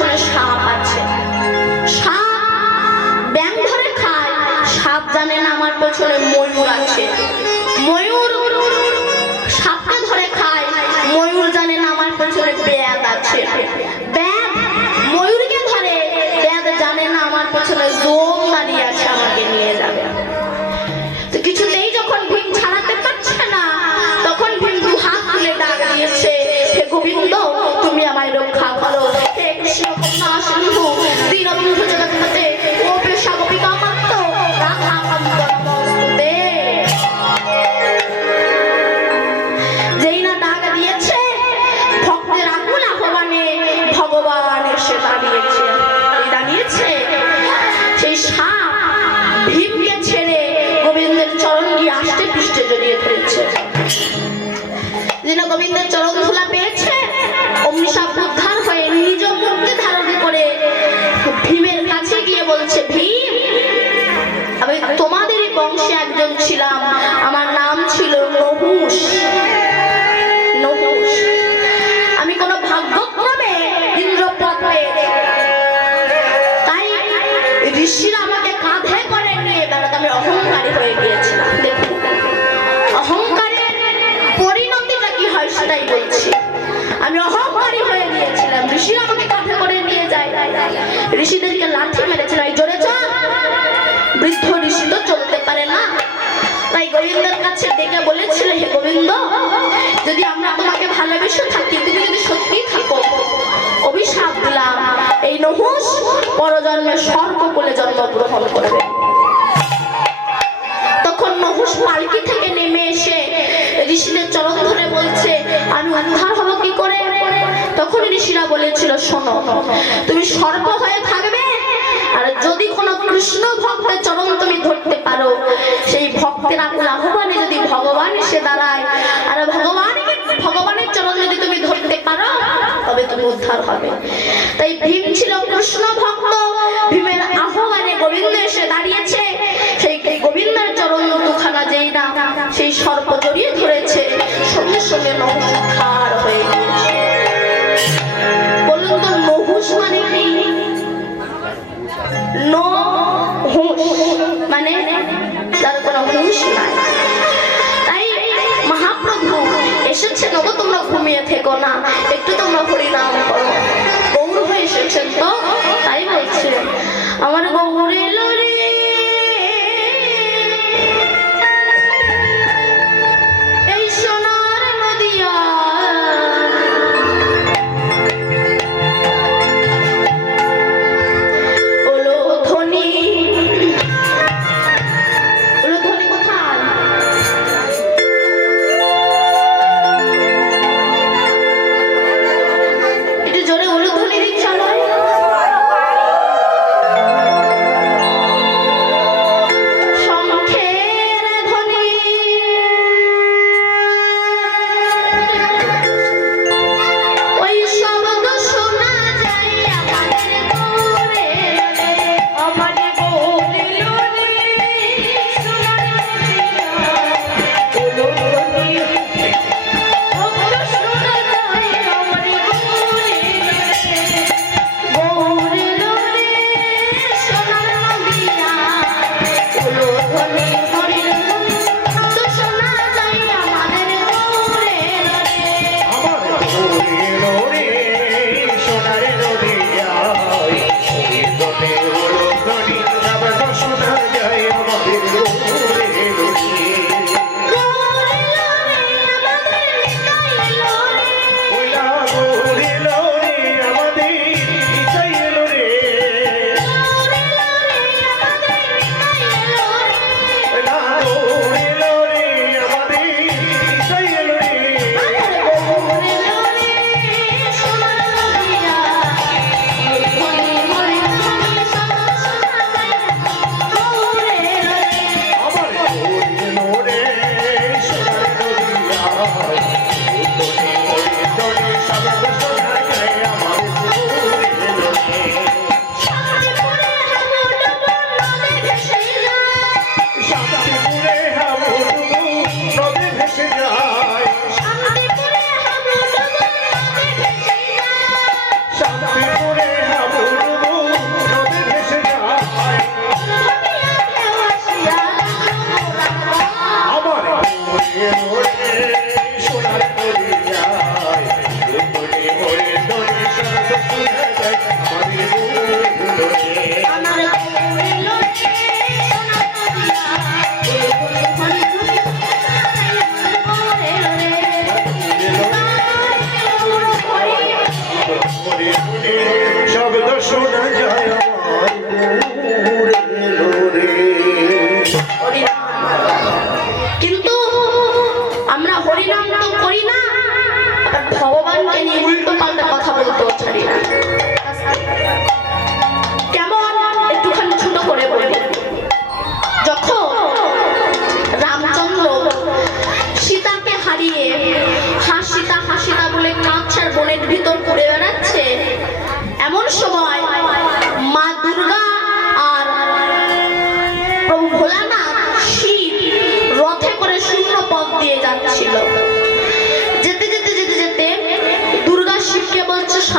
পেছনে সাপ আছে। সাপ ব্যাং ধরে খায়, সাপ জানে না আমার পেছনে ময়ূর আছে। ময়ূর সাপকে ধরে খায়, ময়ূর জানে না আমার পেছনে ব্যাগ আছে। ব্যাগ ময়ূরকে ধরে, ব্যাগ জানে না আমার পেছনে জোম দাঁড়িয়ে আছে, আমাকে নিয়ে যাবে। তো কিছুতেই যখন ভীম ছাড়াতে পারছে না, তখন ভীম দু হাত তুলে ডাক দিয়েছে, হে গোবিন্দ তুমি আমায় রক্ষা করো। হে কৃষ্ণ কন্যা সিন্ধু দীনবন্ধু জগৎপতে ও পেশা গোপিকা মাত্র রাধা কান্ত নমস্তুতে। যেই না ডাক দিয়েছে, ভক্তের আকুল আহ্বানে ভগবান এসে দাঁড়িয়েছে। সেই সাপ ভীমকে ছেড়ে গোবিন্দের চরণ গিয়ে আষ্টে পৃষ্ঠে জড়িয়ে ধরেছে। যিনি গোবিন্দের চরণ ধুলা পেয়েছে, অমনি সাপ উদ্ধার হয়ে নিজ মূর্তি ধারণ করে ভীমের কাছে গিয়ে বলছে, ভীম আমি তোমাদেরই বংশে একজন ছিলাম, আমার নাম ছিল নহুষ। নহুষ আমি কোনো ভাগ্যক্রমে ইন্দ্রপদ পেয়েছি, তাই ঋষিরা আমাকে কাঁধে করে নিয়ে বেড়াতে, আমি অহংকারী হয়ে গিয়েছিলাম। দেখুন অহংকারের পরিণতিটা কি হয় সেটাই বলছি। আমি অহংকারী হয়ে গিয়েছিলাম, ঋষিরা আমাকে কাঁধে করে নিয়ে যায়, ঋষিদেরকে লাঠি মেরেছিল, এই জোরে চল। বৃদ্ধ ঋষি তো চলতে পারে না, তাই গোবিন্দের কাছে ডেকে বলেছিল, হে গোবিন্দ যদি আমরা তোমাকে ভালোবেসে থাকি, তুমি যদি সত্যি থাকো, অভিশাপ দিলাম এই নহুষ পরজন্মে সর্পকুলে জন্মগ্রহণ করবে। তখন নহুষ পালকি থেকে নেমে এসে ঋষিদের চরণ ধরে বলছে, আমি উদ্ধার হব কি করে? তখন ঋষিরা বলেছিল, শোনো তুমি সর্প হয়ে থাকবে, আর যদি কোনো কৃষ্ণ ভক্তের চরণ তুমি ধরতে পারো, সেই ভক্তের আকুল আহ্বানে যদি ভগবান এসে দাঁড়ায়, আর ভগবানের চরণ যদি তুমি ধরতে পারো, তবে তুমি উদ্ধার হবে। তাই ভীম ছিল কৃষ্ণ ভক্ত, ভীমের আহ্বানে গোবিন্দ এসে দাঁড়িয়েছে। সেই গোবিন্দের চরণ দুখানা যেই না সেই সর্প জড়িয়ে ধরেছে, সঙ্গে সঙ্গে নহুষ উদ্ধার হয়ে গিয়েছে। বলুন তো নহুষ মানে কি? নহুষ মানে যার কোনো হুঁশ নাই। তাই মহাপ্রভু এসেছেন, ওগো তোমরা ঘুমিয়ে থেকো না, একটু তোমরা হরিনাম করো। গৌর হয়ে এসেছেন তো, তাই বলছে আমার গৌর এলো রে, এই সোনার নদিয়া শান্তিপুরে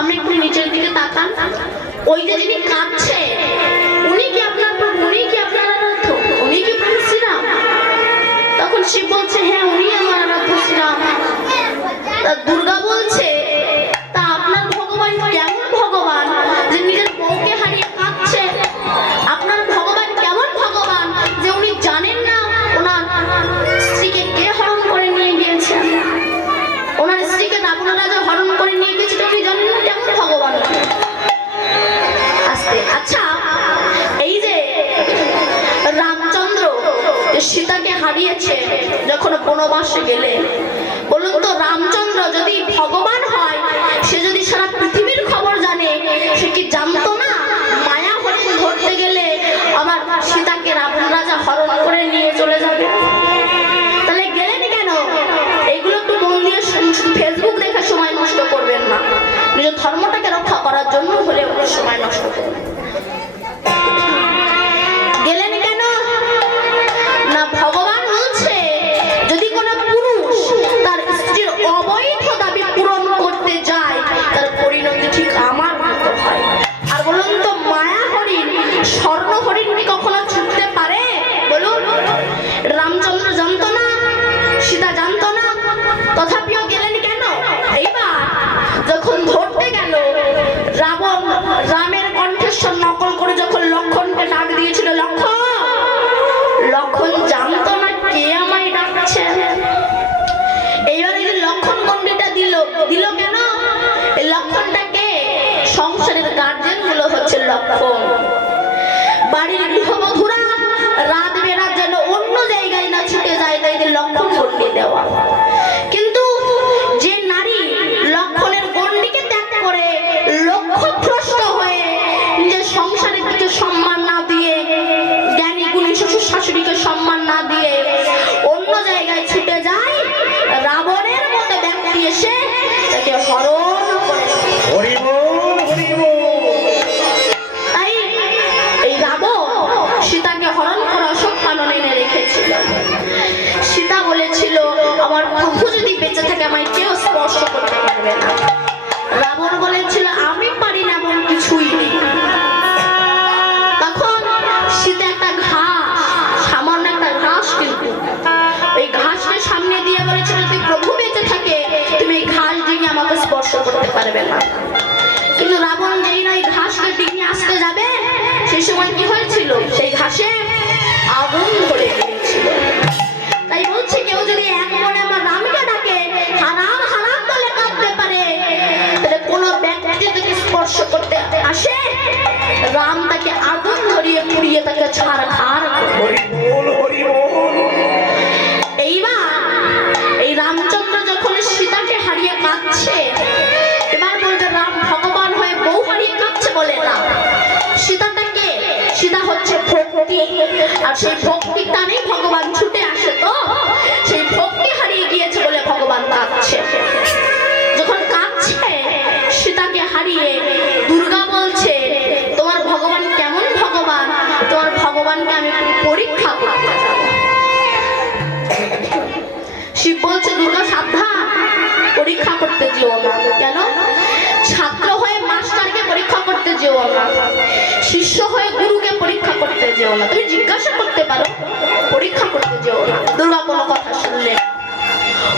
সামনে একটু নিচের দিকে তাকান। ওই যে যিনি কাঁদছে উনি কি আপনার প্রভু, উনি কি আপনার আরাধ্য, উনি কি প্রভু শ্রীরাম? তখন শিব বলছে হ্যাঁ উনি আমার আরাধ্য শ্রীরাম। দুর্গা বলছে তা আপনার ভগবান কেমন ভগবান যে নিজের বউকে হারিয়ে কাঁদছে? আপনার ভগবান কেমন ভগবান যে উনি জানেন না ওনার স্ত্রীকে কে হরণ করে নিয়ে গিয়েছে? ওনার স্ত্রীকে রাবণ রাজা হরণ করে নিয়ে গেছে, উনি জানেন না কেমন ভগবান? আচ্ছা, এই যে রামচন্দ্র সীতাকে হারিয়েছে যখন বনবাসে গেলে, বলুন তো রামচন্দ্র যদি ভগবান হয়, সে যদি সারা পৃথিবীর খবর জানে, সে কি জানতো না মায়া হরিণ ধরতে গেলে আমার সীতাকে রাবণ রাজা হরণ করে নিয়ে চলে যাবে? তাহলে গেলেন কেন? এইগুলো একটু মন দিয়ে ফেসবুক দেখে সময় নষ্ট করবেন না, নিজের ধর্মটাকে রক্ষা করার জন্য হলে ওগুলো সময় নষ্ট করবেন। গেলেন কেন না? ভগবান বলছে যদি কোনো পুরুষ তার স্ত্রীর অবৈধ দাবি পূরণ করতে যায়, তার পরিণতি ঠিক আমার মতো হয়। আর বলুন তো মায়া হরিণ স্বর্ণ হরিণ কি কখনো ছুটতে পারে? বলুন, রামচন্দ্র জানতো না, সীতা জানতো না, তথাপিও গেলেন কেন? এইবার যখন ধরতে গেল, রাবণ রামের কণ্ঠস্বর নকল করে যখন লক্ষণকে ডাক দিয়েছিল, লক্ষণ জানতো না কে আমায় ডাকছে। এইবার এই যে লক্ষণ গন্ডিটা দিল কেন? এই লক্ষণটাকে সংসারের গার্জেন গুলো হচ্ছে লক্ষণ। বাড়ির গৃহবধূরা রাত বেরাত যেন অন্য জায়গায় না ছুটে যায়, তাই লক্ষণ গন্ডি দেওয়া। কিন্তু যে নারী লক্ষণের গন্ডিকে ত্যাগ করে লক্ষ্যভ্রষ্ট হয়ে নিজের সংসারের দিকে সম্মান না দিয়ে, জ্ঞানী গুণী শ্বশুর শাশুড়িকে সম্মান না দিয়ে অন্য জায়গায় ছুটে যায়, রাবণের মতো ব্যক্তি এসে তাকে হরণ করে। তাই এই রাবণ সীতাকে হরণ করে অশোক কাননে এনে রেখেছিল। সীতা বলেছিল আমার প্রভু যদি বেঁচে থাকে আমায় কেউ স্পর্শ করতে পারবে না। রাবণ বলেছিল আমি পারি না, এমন কিছুই নেই। তখন সীতা একটা ঘাস, সামান্য একটা ঘাস, কিন্তু ওই ঘাসকে সামনে দিয়ে বলেছিল যদি প্রভু বেঁচে থাকে তুমি এই ঘাস ডিঙে আমাকে স্পর্শ করতে পারবে না। কিন্তু রাবণ যেই না এই ঘাসকে ডিঙে আসতে যাবে, সেই সময় কি হয়েছিল? সেই ঘাসে আগুন ধরে গিয়েছিল। তাই বলছে কেউ যদি এক মনে আমার রামকে ডাকে, হারাম হারাম বলে কাঁদতে পারে, তাহলে কোনো ব্যক্তি যদি স্পর্শ করতে আসে, রাম তাকে আগুন ধরিয়ে পুড়িয়ে তাকে ছাড়খাড় করে। এইবার এই রামচন্দ্র যখন সীতাকে হারিয়ে কাঁদছে, এবার বলবে রাম ভগবান হয়ে বউ হারিয়ে কাঁদছে বলে না। সীতাটা কে? সীতা হচ্ছে ভক্তি, আর সেই ভক্তি টানেই ভগবান ছুটে আসে। তো সেই ভক্তি হারিয়ে গিয়েছে বলে ভগবান কাঁদছে। যখন কাঁদছে সীতাকে হারিয়ে, দুর্গা বলছে তোমার ভগবান কেমন ভগবান? তোমার ভগবানকে আমি পরীক্ষা করতে যাব। শিব বলছে দুর্গা সাবধান, পরীক্ষা করতে যেও না। কেন? ছাত্র হয়ে মাস্টারকে পরীক্ষা করতে যেও না, শিষ্য হয়ে গুরুকে পরীক্ষা করতে যেও না। তুমি জিজ্ঞাসা করতে পারো, পরীক্ষা করতে যেও না। দুর্গা কোনো কথা শুনলে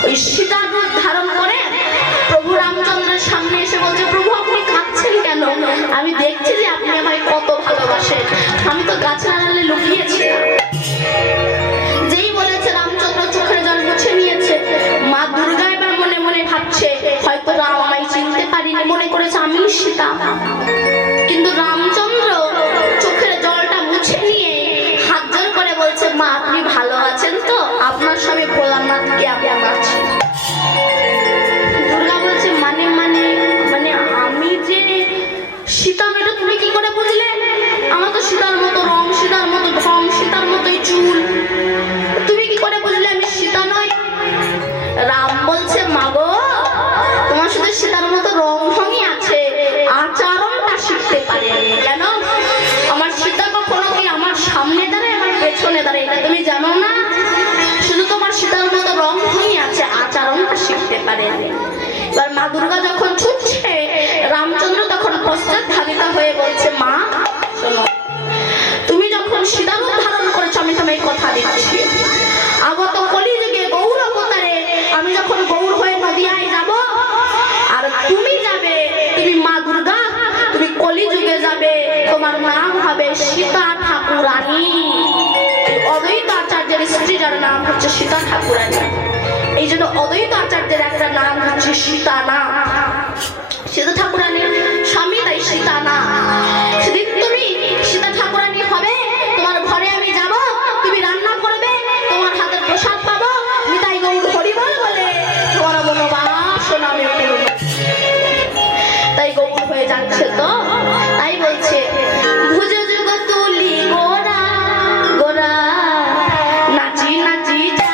ওই সীতার রূপ ধারণ করে প্রভু রামচন্দ্রের সামনে এসে বলছে প্রভু আপনি কাঁদছেন কেন? আমি দেখছি যে আপনি আমায় কত ভালোবাসেন, আমি তো গাছের আড়ালে লুকিয়েছি। যেই বলেছে রামচন্দ্র চোখের জল মুছে নিয়েছে। মা দুর্গা এবার মনে মনে ভাবছে হয়তো রাম আমায় চিনতে পারিনি, মনে করেছে আমি সীতা। কিন্তু রামচন্দ্র চোখের জলটা মুছে নিয়ে হাত জোর করে বলছে মা আপনি ভালো আছেন তো? আপনার স্বামী ভোলানাথ কেমন আছে? দুর্গা বলছে মানে মানে মানে আমি যে সীতা, মেয়েটা তুমি কি করে বুঝলে? আমার তো সীতার মতো রং, সীতার মতো ঢং, সীতার মতোই চুল, তুমি কি করে বুঝলে আমি সীতা নই? রাম বলছে মাগো তোমার সাথে সীতার মতো রং ঢংই আছে, আচরণটা শিখতে পারে। কেন? আমার সীতা কখনো কি আমার সামনে দাঁড়ায় আমার পেছনে দাঁড়ায়, এটা তুমি জানো না? শুধু তোমার সীতার মতো রং ঢংই আছে, আচরণটা শিখতে পারে। এবার মা দুর্গা যখন ছুটছে, রামচন্দ্র দিচ্ছি। আগত কলিযুগে গৌর অবতারে আমি যখন গৌর হয়ে নদিয়ায় যাব, আর তুমি যাবে, তুমি মা দুর্গা, তুমি কলিযুগে যাবে, তোমার নাম হবে সীতা ঠাকুরানী। অদ্বৈত আচার্যের স্ত্রীর নাম হচ্ছে সীতা ঠাকুরানী। এই জন্য অদ্বৈত আচার্যের একটা নাম হচ্ছে সীতা নাম। সীতা ঠাকুরানীর স্বামী তাই সীতা নাম। সেদিন তুমি সীতা ঠাকুরানী হবে, তোমার ঘরে আমি যাব, তুমি রান্না করবে, তোমার হাতের প্রসাদ পাবো, নিতাই গৌর হরিবল বলে তোমার মনোবাসনা আমি পূরণ। তাই গৌর হয়ে যাচ্ছে তো, তাই বলছে ভুজ যুগ তুলি গোরা গোরা নাচি নাচি যা।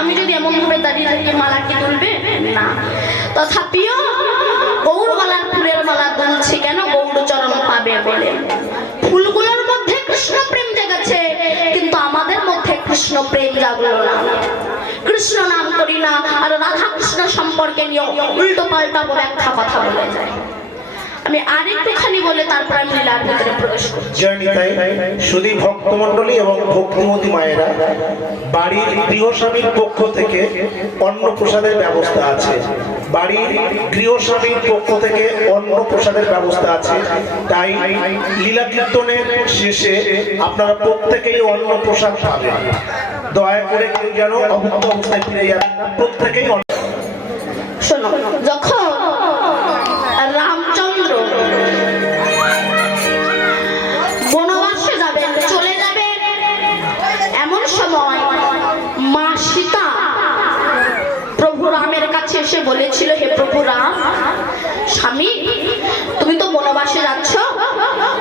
আমি যদি এমন ভাবে দাঁড়িয়ে থাকি, মালা কি তুলবে না? তথাপিও গৌর গলার ফুলের মালা তুলছি কেন? গৌর চরণ পাবে বলে। ফুলগুলোর মধ্যে কৃষ্ণ প্রেম জেগেছে, কিন্তু আমাদের মধ্যে কৃষ্ণ প্রেম জাগলো না। কৃষ্ণ নাম করি না, আর রাধা কৃষ্ণ সম্পর্কে নিয়ে উল্টো পাল্টা ব্যাখ্যা কথা বলে যায়। আমি আরেকটুখানি বলে তারপর আমি লীলার ভিতরে প্রবেশ করছি। জয়নিতাই শুধু ভক্তমণ্ডলী এবং ভক্তিমতী মায়েরা, বাড়ির গৃহস্বামীর পক্ষ থেকে অন্ন প্রসাদের ব্যবস্থা আছে। বাড়ির গৃহস্বামীর পক্ষ থেকে অন্ন প্রসাদের ব্যবস্থা আছে। তাই লীলা কীর্তনের শেষে আপনারা প্রত্যেকেই অন্ন প্রসাদ পাবেন। দয়া করে কেউ যেন অভুক্ত অবস্থায় ফিরে যাবেন না, প্রত্যেকেই। শোনো, যখন রামচন্দ্র বনবাসে যাবেন, চলে যাবেন, এমন সময় মা সীতা প্রভু রামের কাছে এসে বলেছিল, হে প্রভু রাম, স্বামী তুমি তো বনবাসে যাচ্ছ,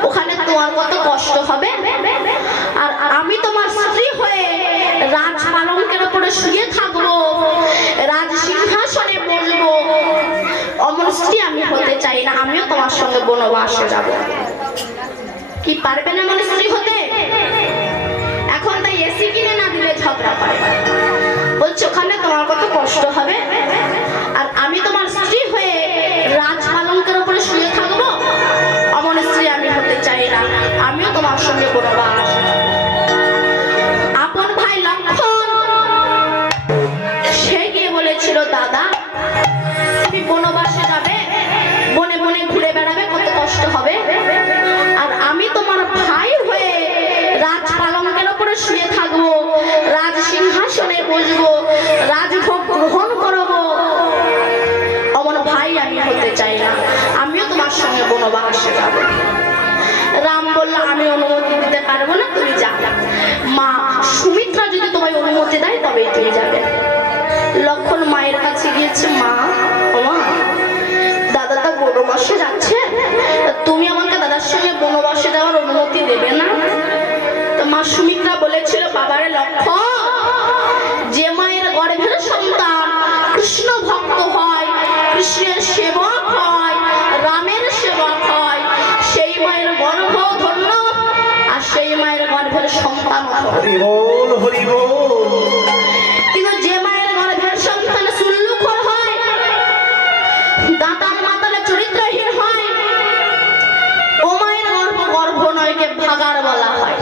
ওখানে তোমার কত কষ্ট হবে, আর আমি তোমার স্ত্রী হয়ে রাজ পালঙ্কের উপরে শুয়ে থাকবো, রাজ সিংহাসনে বসবো, অমন স্ত্রী আমি হতে চাই না, আমিও তোমার সঙ্গে বনবাসে যাব। কি পারবেন এমন স্ত্রী হতে? এখন তাই এসি কিনে না দিলে ঝগড়া পায়। বলছে ওখানে তোমার কত কষ্ট হবে, আর আমি তোমার স্ত্রী হয়ে রাজ পালঙ্কের উপরে শুয়ে থাকবো, অমন স্ত্রী আমি হতে চাই না, আমিও তোমার সঙ্গে বনবাস। আপন ভাই লক্ষণ সে গিয়ে বলেছিল, দাদা তুমি বনবাসে যাবে, বনে বনে ঘুরে বেড়াবে, কত কষ্ট হবে, আর আমি তোমার ভাই হয়ে রাজ পালঙ্কের উপরে শুয়ে থাকবো, রাজ সিংহাসনে বসবো, রাজভোগ গ্রহণ করবো, অমন ভাই আমি হতে চাই না, আমিও তোমার সঙ্গে বনবাসে যাব। রাম বলল, আমি অনুমতি দিতে পারবো না, তুমি যাও। মা সুমিত্রা যদি তোমায় অনুমতি দেয় তবেই তুমি যাবে। লক্ষণ মায়ের কাছে গিয়েছে, মা দাদা তো বনবাসে যাচ্ছে, তুমি আমাকে দাদার সঙ্গে বনবাসে যাওয়ার অনুমতি দেবে না? তো মা সুমিত্রা বলেছিল, বাবারে লক্ষণ, যে মায়ের গর্ভের সন্তান কৃষ্ণ ভক্ত হয়, কৃষ্ণের সেবক হয়, রামের সেবক হয়, সেই মায়ের গর্ভ ধন্য, আর সেই মায়ের সন্তান হতো। হরি বল হরি বল। কিন্তু যে মায়ের গর্ভের সন্তান সুল্লুখর হয়, দাঁতাল মাতালে চরিত্রহীন হয়, ও মায়ের গর্ভ নয়কে ভাগাড় বলা হয়।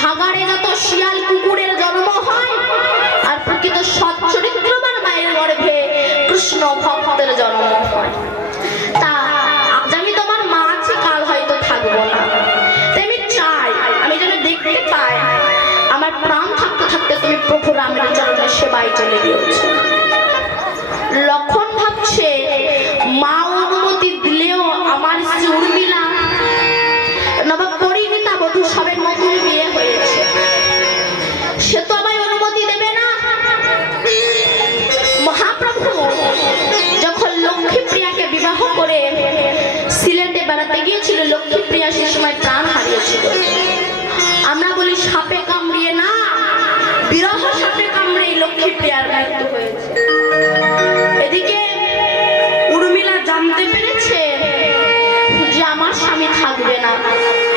ভাগাড়ে যত শিয়াল কুকুরের জন্ম হয়, আর প্রকৃত সৎ চরিত্রবান মায়ের গর্ভে কৃষ্ণ ভক্তের জন্ম হয়। তা আজ আমি তোমার মা আছি, কাল হয়তো থাকবো না। তাই আমি চাই, আমি যেন দেখতে পাই আমার প্রাণ থাকতে থাকতে তুমি প্রভু রামের চরণের সেবায় চলে গিয়েছো। লক্ষণ ভাবছে মা অনুমতি দিলেও আমার স্ত্রী উর্মিলা নবাব পরিণীতা বধূ সবে নতুন বিয়ে হয়েছে, সে তো আমায় অনুমতি দেবে না। মহাপ্রভু যখন লক্ষ্মীপ্রিয়াকে বিবাহ করে সিলেটে বেড়াতে গিয়েছিল, লক্ষ্মীপ্রিয়া সে সময় প্রাণ হারিয়েছিল। আমরা বলি সাপে কামড়িয়ে না, বিরহ সাপে কামড়ে লক্ষ্মীপ্রিয়ার মৃত্যু হয়েছে। এদিকে উর্মিলা জানতে পেরেছে যে আমার স্বামী থাকবে না,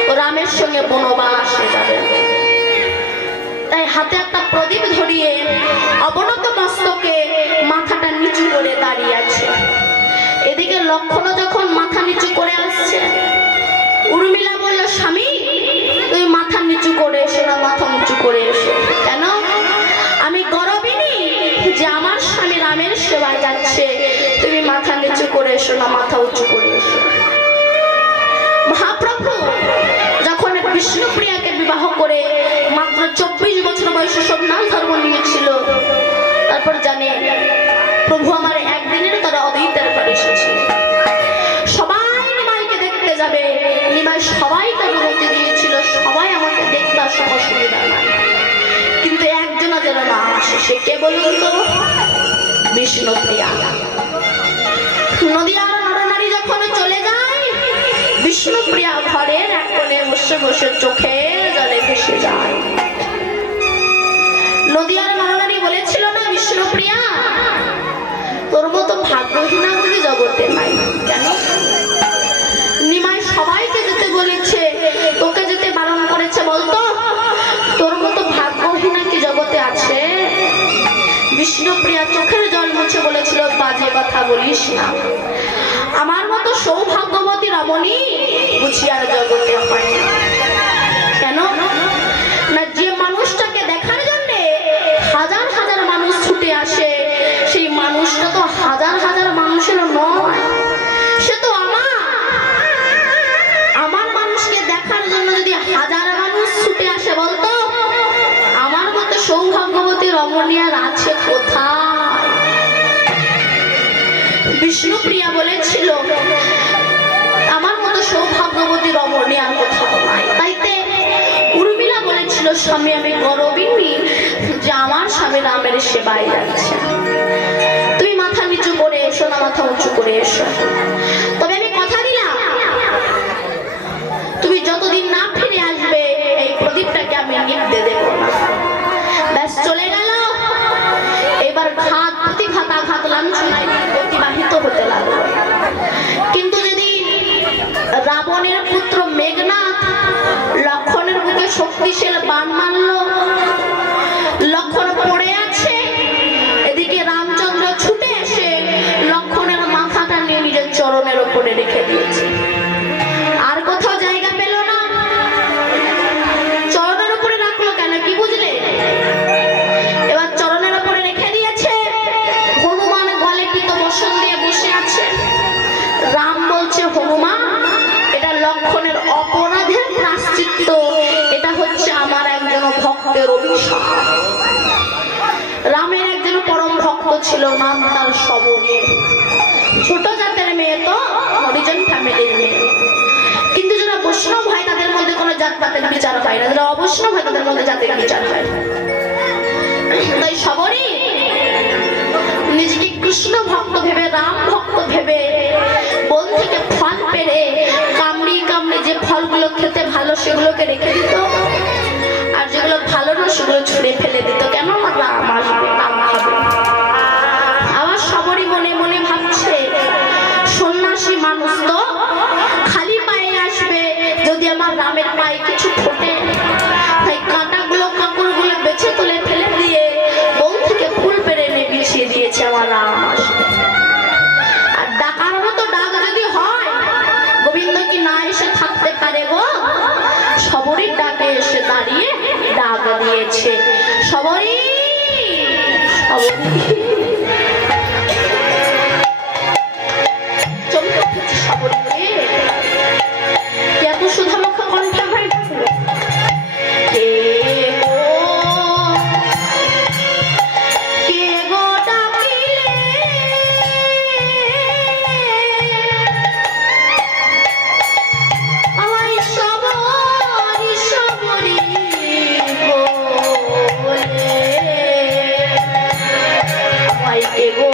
ও রামের সঙ্গে বনবাসে যাবে। তাই হাতে একটা প্রদীপ ধরিয়ে অবনত মস্তকে মাথাটা নিচু করে দাঁড়িয়ে আছে। এদিকে লক্ষণও যখন মাথা নিচু করে আসছে, উর্মিলা বলল, স্বামী তুমি মাথা নিচু করে এসো না, মাথা নিচু করে এসো। কেন? আমি গরবিনী যে আমার স্বামী রামের সেবায় যাচ্ছে, তুমি মাথা নিচু করে এসো না, মাথা উঁচু করে এসো। মহাপ্রভু যখন বিষ্ণুপ্রিয়াকে বিবাহ করে মাত্র 24 বছর বয়সে সন্ন্যাস ধর্ম নিয়েছিল, তারপর জানে প্রভু আমার একদিনের তারা অদ্বৈতের পরে এসেছে। সবাই নিমাইকে দেখতে যাবে, নিমাই সবাইকে অনুমতি দিয়েছিল, সবাই আমাকে দেখতে আসা অসুবিধা নাই, কিন্তু একজনা যেন না আসে। সে কে বলুন তো? বিষ্ণুপ্রিয়া। নদিয়ার নরনারী যখন চলে যায়, বিষ্ণুপ্রিয়া ঘরের এক কোণে বসে বসে চোখের জলে ভেসে যায়। নদিয়ার নরনারী বলেছিল না, বিষ্ণুপ্রিয়া তোর মতো ভাগ্যহীনা বুঝি জগতে নাই। কেন? নিমাই সবাইকে যেতে বলেছে, তোকে যেতে বারণ করেছে, বলতো তোর মতো ভাগ্যহীনা কি জগতে আছে? বিষ্ণুপ্রিয়া চোখের জল মুছে বলেছিল, বাজে কথা বলিস না, আমার মতো সৌভাগ্যবতী রমণী বুঝি আর জগতে হয় না। কেন না, যে মানুষটাকে দেখার জন্য হাজার হাজার মানুষ ছুটে আসে, সেই মানুষটা তো হাজার হাজার মানুষের নয়, সে তো আমার মানুষকে দেখার জন্য যদি হাজার মানুষ ছুটে আসে, বলতো আমার মতো সৌভাগ্যবতী রমণী আর আছে কোথায়? বিষ্ণুপ্রিয়া বলেছিল, আমার মতো সৌভাগ্যবতী রমণী আর কোথাও নাই। তাইতে উর্মিলা বলেছিল, স্বামী আমি গরবিনী যে আমার স্বামী রামের সেবায় যাচ্ছে, তুমি মাথা নিচু করে এসো না, মাথা উঁচু করে এসো। তবে আমি কথা দিলাম, তুমি যতদিন না ফিরে আসবে এই প্রদীপটাকে আমি নিভতে দেব না। ব্যাস চলে গেল। এবার ঘাত প্রতিঘাত আঘাত লাঞ্ছনায় অতিবাহিত হতে লাগলো। কিন্তু যদি রাবণের পুত্র মেঘনাথ লক্ষণের বুকে শক্তিশালী বাণ মারল, লক্ষণ পড়ে আছে, এদিকে রামচন্দ্র ছুটে এসে লক্ষণের মাথাটা নিয়ে নিজের চরণের উপরে রেখে দিয়েছে। আর কোথাও জায়গা পেল না, চরণের উপরে রাখলো কেন? কি বুঝলে? এবার চরণের উপরে রেখে দিয়েছে, হনুমান গলে পিত বসন দিয়ে বসে আছে। রাম বলছে, হনুমান এটা লক্ষণের অপরাধের প্রায়শ্চিত্ত, এটা হচ্ছে আমার একজন ভক্তের অভিশাপ। রামের একজন পরম ভক্ত ছিল, নাম তার শবরী। ছোট জাতের মেয়ে, তো হরিজন ফ্যামিলির মেয়ে, কিন্তু যারা বৈষ্ণব হয় তাদের মধ্যে কোনো জাত পাতের বিচার হয় না, যারা অবৈষ্ণব হয় তাদের মধ্যে জাতের বিচার হয়। তাই শবরী নিজেকে কৃষ্ণ ভক্ত ভেবে, রাম ভক্ত ভেবে বন থেকে ফল পেড়ে কামড়ি কামড়ি যে ফলগুলো খেতে ভালো সেগুলোকে রেখে দিত, আর যেগুলো ভালো না সেগুলো ছুঁড়ে ফেলে দিত। কেন? রাম আসবে, রাম খাবে। আবার শবরী মনে মনে ভাবছে, সন্ন্যাসী মানুষ তো খালি পায়ে আসবে, যদি আমার রামের পায়ে কিছু ফোটে, তাই ডাক দিয়েছে, সবরী সবরী। চমকে উঠেছে সবরী, এত সুধামুখ কণ্ঠে ভাই কে গো, কে গো ডাকিলে আমায় সবরী সবরী বলে, আমায় কে গো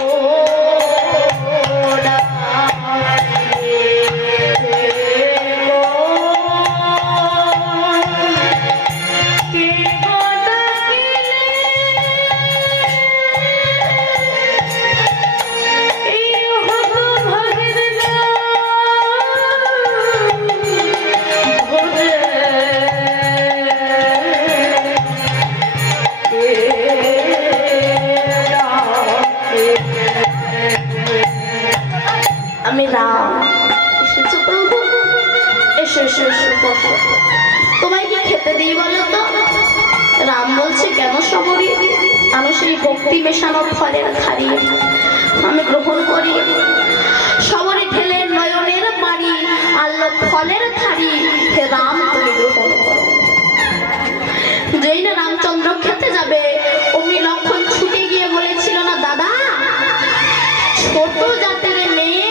আমি রাম। এসেছো প্রভু, এসো এসো এসো বসো, তোমায় কি খেতে দিই বলো তো? রাম বলছে, কেন সবরী? আমি সেই ভক্তি মেশানো ফলের থালি আমি গ্রহণ করি। সবরী ঠেলে নয়নের বাড়ি আল্লো ফলের থালি, হে রাম তুমি গ্রহণ করো। যেই না রামচন্দ্র খেতে যাবে অমনি লক্ষণ ছুটে গিয়ে বলেছিল না, দাদা ছোট জাতের মেয়ে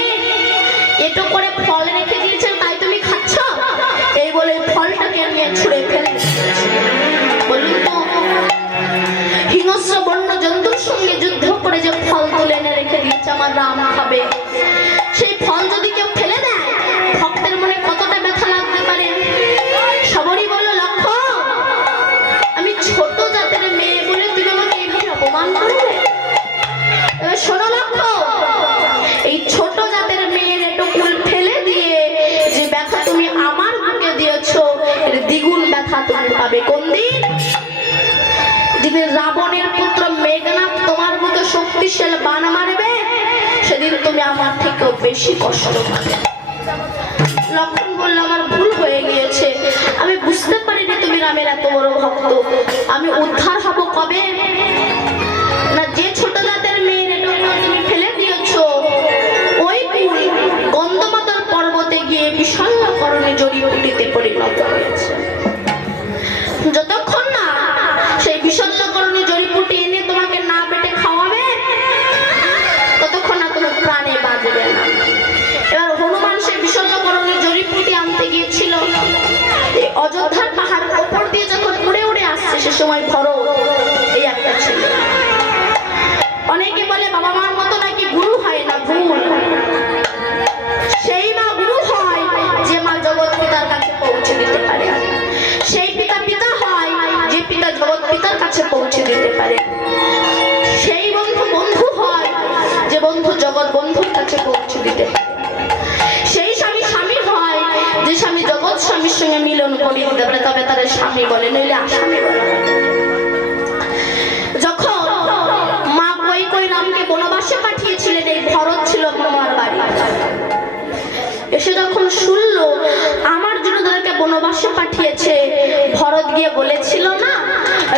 এটো করে ফল রেখে দিয়েছেন, তাই তুমি খাচ্ছ? এই বলে ফলটাকে নিয়ে ছুঁড়ে ফেলে বলুন তো, হিংস্র বন্য জন্তুর সঙ্গে যুদ্ধ করে যে ফল তুলে এনে রেখে দিয়েছে আমার রাম খাবে, সেই ফল যদি কেউ ফেলে দেয় ভক্তের মনে কতটা ব্যথা লাগতে পারে। সবরী বলল, লক্ষ্য আমি ছোট জাতের মেয়ে বলে তুমি আমাকে এইভাবে অপমান করবে? শোনো লক্ষ্য, এই ছোট জাতের মেয়ের একটু ফুল ফেলে দিয়ে যে ব্যথা তুমি আমার বুকে দিয়েছো এর দ্বিগুণ ব্যথা তুমি পাবে। কোন দিন? যেদিন রাবণের পুত্র মেঘনাদ তোমার বুকে শক্তিশাল বাণ মারবে, সেদিন তুমি আমার থেকেও বেশি কষ্ট পাবে। লক্ষণ বলল, আমার ভুল হয়ে গিয়েছে, আমি বুঝতে পারিনি তুমি রামের এত বড় ভক্ত। আমি উদ্ধার হব কবে? না, যে ছোট জাতের মেয়ের তুমি ফেলে দিয়েছো ওই ফুল গন্ধমাদল পর্বতে গিয়ে বিষণ্ণকরণে জড়িবুটিতে পরিণত হয়েছে। যতক্ষণ না সেই বিষণ্ণকরণে জড়িবুটি এনে তোমাকে না পেটে খাওয়াবে ততক্ষণ না তোমার প্রাণে বাঁচবে না। এবার হনুমান সেই বিষণ্ণকরণে জড়িবুটি আনতে গিয়েছিল, অযোধ্যার পাহাড়ের ওপর দিয়ে যখন উড়ে উড়ে আসছে সে সময় ভরত এই একটা ছেলে। অনেকে বলে বাবা মার মতো নাকি গুরু হয় না, ভুল। সেই মা গুরু হয় যে মা জগৎ পিতার কাছে পৌঁছে দিতে পারে, সেই পিতা পিতা হয় যে পিতা জগৎ পিতার কাছে পৌঁছে দিতে পারে, সেই বন্ধু বন্ধু হয় যে বন্ধু জগৎ বন্ধুর কাছে পৌঁছে দিতে পারে, সেই স্বামী স্বামী হয় যে স্বামী জগৎ স্বামীর সঙ্গে মিলন করে দিতে পারে, তবে তাদের স্বামী বলে, নইলে আসামি বলা হয়। যখন মা কই রামকে বনবাসে পাঠিয়েছিলেন, এই ভরত ছিল মামার বাড়ি, এসে যখন শুনলো আমার জন্য তাদেরকে বনবাসে পাঠিয়েছে, ভরত গিয়ে বলেছিল না,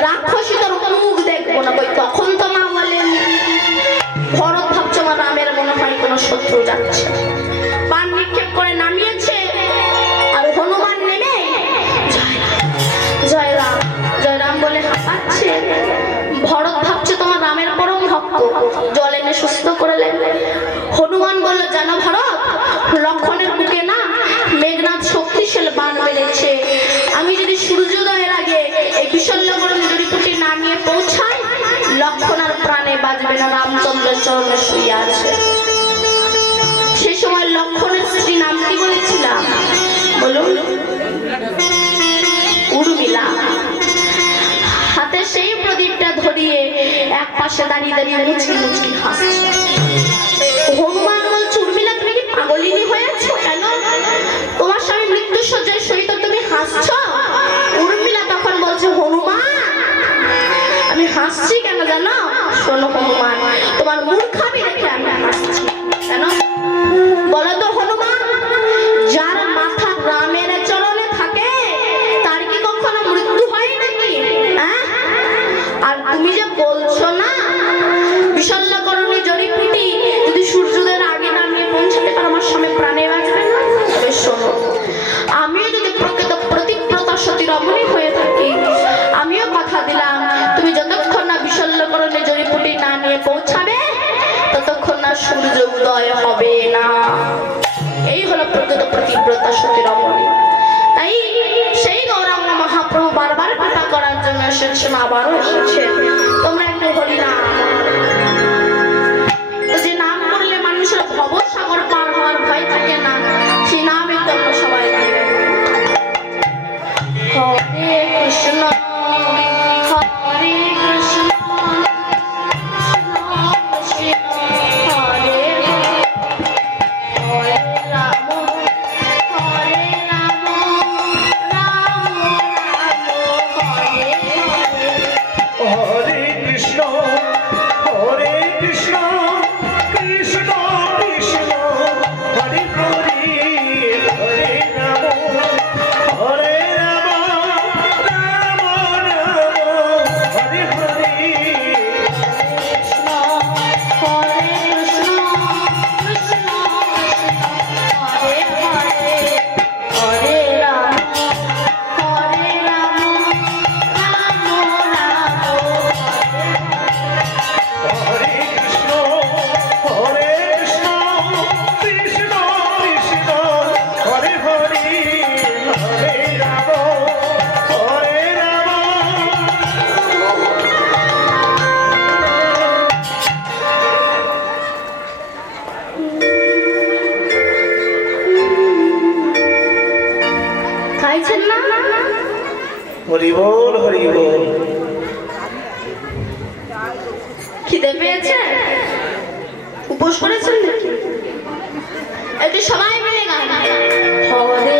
রাক্ষসী তোর মুখ দেখবো না। তখন তো মা বলেন, ভরত ভাবছে আমার রামের মনে হয় কোনো শত্রু যাচ্ছে, বাণ নিক্ষেপ করে নামিয়েছে, আর হনুমান নেমে জয় রাম জয় রাম বলে হাঁপাচ্ছে। ভরত ভাবছে তোমার রামের পরম ভক্ত, জল এনে সুস্থ করলেন। হনুমান বলল, জানো ভরত, লক্ষণের বুকে না মেঘনাদ শক্তিশাল বাণ মেরেছে, আমি যদি সূর্যোদয়ের আগে এই বিষণ্ণকরণে জড়িবুটি নামিয়ে পৌঁছাই লক্ষণ আর প্রাণে বাঁচবে না, রামচন্দ্রের চরণে শুয়ে আছে। সে সময় লক্ষণের স্ত্রী নাম কি বলেছিলাম বলুন? উর্মিলা। হাতে সেই প্রদীপটা ধরিয়ে এক পাশে দাঁড়িয়ে দাঁড়িয়ে মুচকি মুচকি হাসছে। হনুমান বলছে, উর্মিলা তুমি কি পাগলিনী হয়েছো? কেন তোমার স্বামী মৃত্যু সজ্জায় সহিত তুমি হাসছো? উর্মিলা তখন বলছে, হনুমান আমি হাসছি কেন জানো? শোনো হনুমান, তোমার মূর্খামি দেখে আমি হাসছি। কেন বলো তো হনুমান, যার মাথা রামের চরণে থাকে তার কি কখনো মৃত্যু হয় নাকি? ততক্ষণ না সূর্য উদয় হবে না। এই হলো প্রকৃত পতিব্রতা সতী রমণী। তাই সেই গৌরাঙ্গ মহাপ্রভু বারবার কৃপা করার জন্য এসেছেন, আবারও এসেছেন। তোমরা একটু হরি না, যে নাম করলে মানুষের ভব সাগর পার হওয়ার ভয় থাকে না, সেই নামই তোমরা সবাই দিবে। হরে কৃষ্ণ হরে কৃষ্ণ কৃষ্ণ হরে হরে রাম হরে রাম রাম রাম হরে হরে। হরে কৃষ্ণ কৃষ্ণ কৃষ্ণ হরে হরে হরে রাম হরে রাম রাম রাম হরে হরে। কৃষ্ণ হরে কৃষ্ণ কৃষ্ণ কৃষ্ণ হরে হরে হরে রাম হরে রাম রাম রাম হরে কৃষ্ণ কৃষ্ণ কৃষ্ণ হরে হরে হরে রাম হরে রাম। খাইছেন না? হরি বল হরি বল। খিদে পেয়েছে? উপোস করেছেন নাকি? একটু সবাই মিলে গান। হরে